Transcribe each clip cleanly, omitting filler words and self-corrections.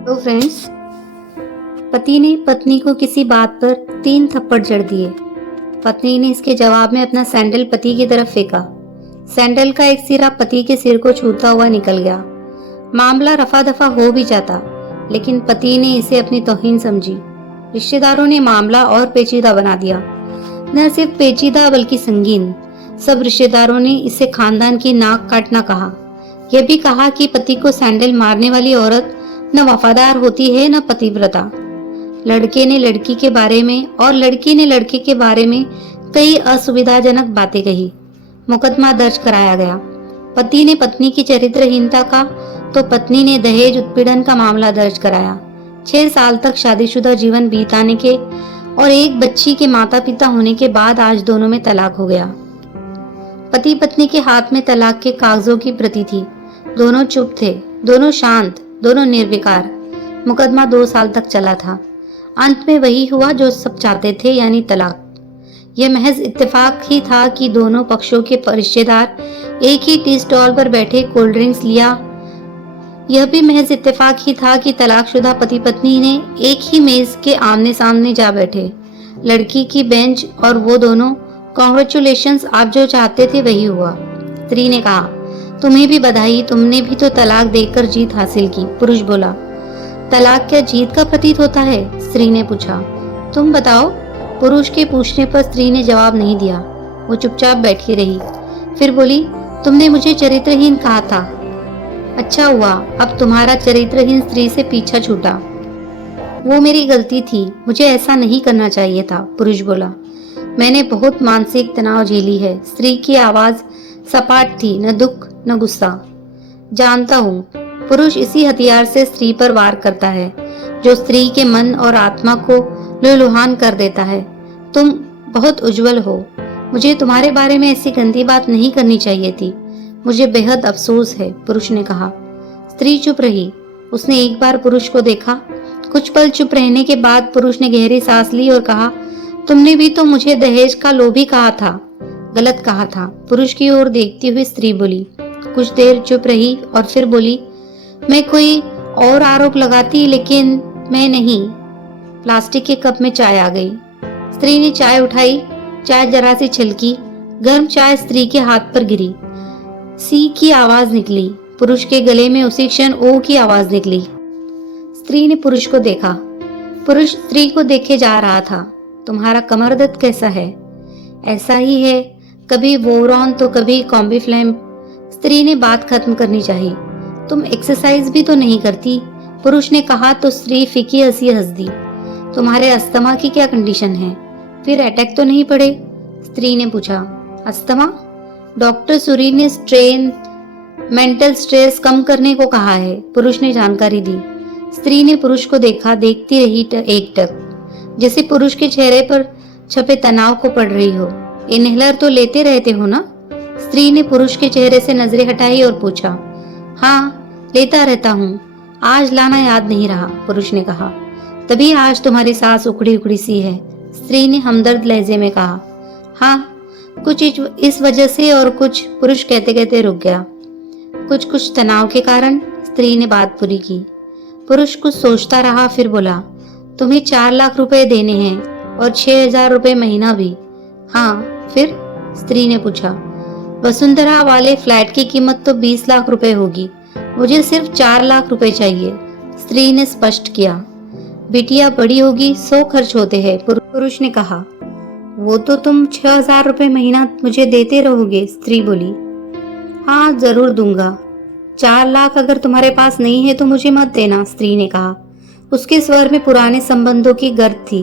तो फ्रेंड्स, पति ने पत्नी को किसी बात पर 3 थप्पड़ जड़ दिए। पत्नी ने इसके जवाब में अपना सैंडल पति की तरफ फेंका। सैंडल का एक सिरा पति के सिर को छूता हुआ निकल गया। मामला रफा दफा हो भी जाता, लेकिन पति ने इसे अपनी तौहीन समझी। रिश्तेदारों ने मामला और पेचीदा बना दिया। न सिर्फ पेचीदा बल्कि संगीन। सब रिश्तेदारों ने इसे खानदान की नाक काटना कहा। यह भी कहा कि पति को सैंडल मारने वाली औरत न वफादार होती है न पतिव्रता। लड़के ने लड़की के बारे में और लड़की ने लड़के के बारे में कई असुविधाजनक बातें कही। मुकदमा दर्ज कराया गया। पति ने पत्नी की चरित्रहीनता का तो पत्नी ने दहेज उत्पीड़न का मामला दर्ज कराया। 6 साल तक शादीशुदा जीवन बीताने के और एक बच्ची के माता पिता होने के बाद आज दोनों में तलाक हो गया। पति पत्नी के हाथ में तलाक के कागजों की प्रति थी। दोनों चुप थे, दोनों शांत, दोनों निर्विकार। मुकदमा 2 साल तक चला था। अंत में वही हुआ जो सब चाहते थे, यानी तलाक। यह महज इत्तेफाक ही था कि दोनों पक्षों के रिश्तेदार एक ही टी स्टॉल पर बैठे कोल्ड ड्रिंक्स लिया। यह भी महज इत्तेफाक ही था कि तलाकशुदा पति पत्नी ने एक ही मेज के आमने सामने जा बैठे। लड़की की बेंच और वो दोनों, कॉन्ग्रेचुलेशंस, आप जो चाहते थे वही हुआ। स्त्री ने कहा, तुम्हें भी बधाई, तुमने भी तो तलाक देकर जीत हासिल की। पुरुष बोला, तलाक क्या जीत का प्रतीत होता है? स्त्री ने पूछा। तुम बताओ। पुरुष के पूछने पर स्त्री ने जवाब नहीं दिया। वो चुपचाप बैठी रही। फिर बोली, तुमने मुझे चरित्रहीन कहा था। अच्छा हुआ, अब तुम्हारा चरित्रहीन स्त्री से पीछा छूटा। वो मेरी गलती थी, मुझे ऐसा नहीं करना चाहिए था। पुरुष बोला, मैंने बहुत मानसिक तनाव झेली है। स्त्री की आवाज सपाट थी, न दुख न गुस्सा। जानता हूँ। पुरुष इसी हथियार से स्त्री पर वार करता है, जो स्त्री के मन और आत्मा को लुलुहान कर देता है। तुम बहुत उज्जवल हो। मुझे तुम्हारे बारे में ऐसी गंदी बात नहीं करनी चाहिए थी। मुझे बेहद अफसोस है। पुरुष ने कहा। स्त्री चुप रही। उसने एक बार पुरुष को देखा। कुछ पल चुप रहने के बाद पुरुष ने गहरी सांस ली और कहा, तुमने भी तो मुझे दहेज का लोभी कहा था। गलत कहा था। पुरुष की ओर देखती हुई स्त्री बोली। कुछ देर चुप रही और फिर बोली, मैं कोई और आरोप लगाती, लेकिन मैं नहीं। प्लास्टिक के कप में चाय आ गई। स्त्री ने चाय उठाई। चाय जरा सी छलकी। गर्म चाय स्त्री के हाथ पर गिरी। सी की आवाज निकली। पुरुष के गले में उसी क्षण ओ की आवाज निकली। स्त्री ने पुरुष को देखा। पुरुष स्त्री को देखे जा रहा था। तुम्हारा कमर दर्द कैसा है? ऐसा ही है, कभी वोरॉन तो कभी कॉम्बीफ्लैम। स्त्री ने बात खत्म करनी चाहिए। तुम एक्सरसाइज भी तो नहीं करती। पुरुष ने कहा तो स्त्री फीकी हंसी हंस दी। तुम्हारे अस्थमा की क्या कंडीशन है? फिर अटैक तो नहीं पड़े? स्त्री ने पूछा। अस्थमा? डॉक्टर सूरी ने मेंटल स्ट्रेस कम करने को कहा है। पुरुष ने जानकारी दी। स्त्री ने पुरुष को देखा, देखती रही एकटक, जैसे पुरुष के चेहरे पर छपे तनाव को पढ़ रही हो। इनहेलर तो लेते रहते हो ना? स्त्री ने पुरुष के चेहरे से नजरें हटाई और पूछा। हाँ, लेता रहता हूँ। आज लाना याद नहीं रहा। पुरुष ने कहा। तभी आज तुम्हारी सांस उखड़ी उखड़ी सी है। स्त्री ने हमदर्द लहजे में कहा। हाँ, कुछ इस वजह से और कुछ। पुरुष कहते कहते रुक गया। कुछ तनाव के कारण। स्त्री ने बात पूरी की। पुरुष कुछ सोचता रहा, फिर बोला, तुम्हें 4 लाख रुपए देने हैं और 6,000 रुपए महीना भी। हाँ, फिर? स्त्री ने पूछा। वसुंधरा वाले फ्लैट की कीमत तो 20 लाख रुपए होगी। मुझे सिर्फ 4 लाख रुपए चाहिए। स्त्री ने स्पष्ट किया। बिटिया बड़ी होगी, 100 खर्च होते हैं। पुरुष ने कहा। वो तो तुम 6,000 रुपए महीना मुझे देते रहोगे। स्त्री बोली। हाँ, जरूर दूंगा। 4 लाख अगर तुम्हारे पास नहीं है तो मुझे मत देना। स्त्री ने कहा। उसके स्वर में पुराने संबंधों की गर्द थी।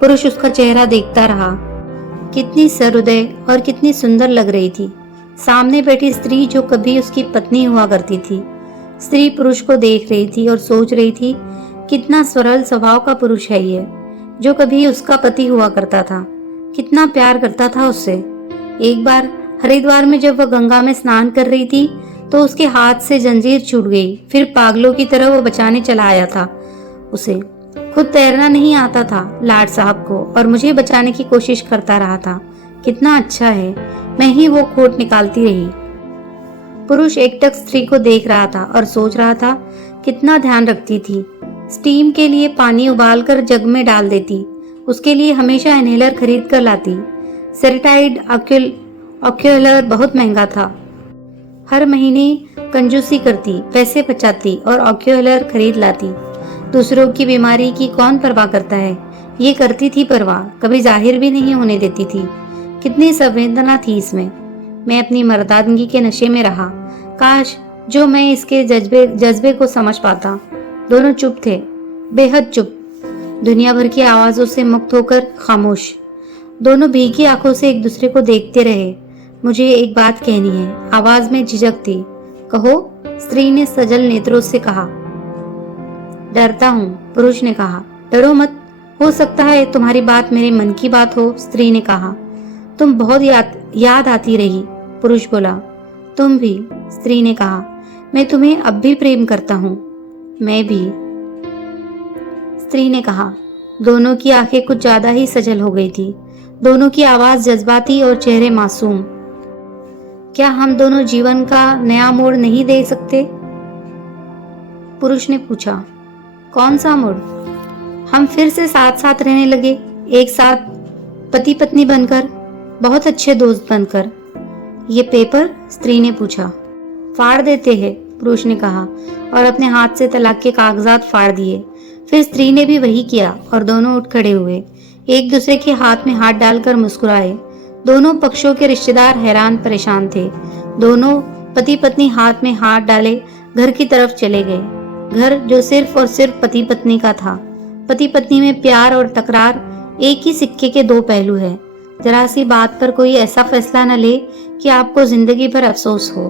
पुरुष उसका चेहरा देखता रहा। कितनी सहृदय और कितनी सुंदर लग रही थी। सामने बैठी स्त्री जो कभी उसकी पत्नी हुआ करती थी। स्त्री पुरुष को देख रही थी और सोच रही थी, कितना सरल स्वभाव का पुरुष है ये, जो कभी उसका पति हुआ करता था। कितना प्यार करता था उससे। एक बार हरिद्वार में जब वह गंगा में स्नान कर रही थी तो उसके हाथ से जंजीर छूट गई। फिर पागलों की तरह वो बचाने चला आया था उसे। खुद तैरना नहीं आता था लाड साहब को, और मुझे बचाने की कोशिश करता रहा था। कितना अच्छा है। मैं ही वो खोट निकालती रही। पुरुष एकटक स्त्री को देख रहा था और सोच रहा था कितना ध्यान रखती थी। स्टीम के लिए पानी उबालकर जग में डाल देती। उसके लिए हमेशा इनहेलर खरीद कर लाती। सेरेटाइड ऑक्यूलर बहुत महंगा था। हर महीने कंजूसी करती, पैसे बचाती और ऑक्यूलर खरीद लाती। दूसरों की बीमारी की कौन परवाह करता है? ये करती थी परवाह, कभी जाहिर भी नहीं होने देती थी। कितनी संवेदना थी इसमें। मैं अपनी मर्दानगी के नशे में रहा। काश जो मैं इसके जज्बे को समझ पाता। दोनों चुप थे, बेहद चुप, दुनिया भर की आवाजों से मुक्त होकर खामोश। दोनों भीगी आंखों से एक दूसरे को देखते रहे। मुझे एक बात कहनी है, आवाज में झिझक थी। कहो, स्त्री ने सजल नेत्रों से कहा। डरता हूँ, पुरुष ने कहा। डरो मत, हो सकता है तुम्हारी बात मेरे मन की बात हो, स्त्री ने कहा। तुम बहुत याद आती रही, पुरुष बोला। तुम भी, स्त्री ने कहा। मैं तुम्हें अब भी प्रेम करता हूँ। मैं भी, स्त्री ने कहा। दोनों की आंखें कुछ ज्यादा ही सजल हो गई थी। दोनों की आवाज जज्बाती और चेहरे मासूम। क्या हम दोनों जीवन का नया मोड़ नहीं दे सकते? पुरुष ने पूछा। कौन सा मोड़? हम फिर से साथ साथ रहने लगे, एक साथ पति पत्नी बनकर, बहुत अच्छे दोस्त बनकर। ये पेपर? स्त्री ने पूछा। फाड़ देते हैं, पुरुष ने कहा और अपने हाथ से तलाक के कागजात फाड़ दिए। फिर स्त्री ने भी वही किया और दोनों उठ खड़े हुए। एक दूसरे के हाथ में हाथ डालकर मुस्कुराए। दोनों पक्षों के रिश्तेदार हैरान परेशान थे। दोनों पति पत्नी हाथ में हाथ डाले घर की तरफ चले गए। घर जो सिर्फ और सिर्फ पति पत्नी का था। पति पत्नी में प्यार और तकरार एक ही सिक्के के दो पहलू है। जरा सी बात पर कोई ऐसा फैसला न ले कि आपको जिंदगी भर अफसोस हो।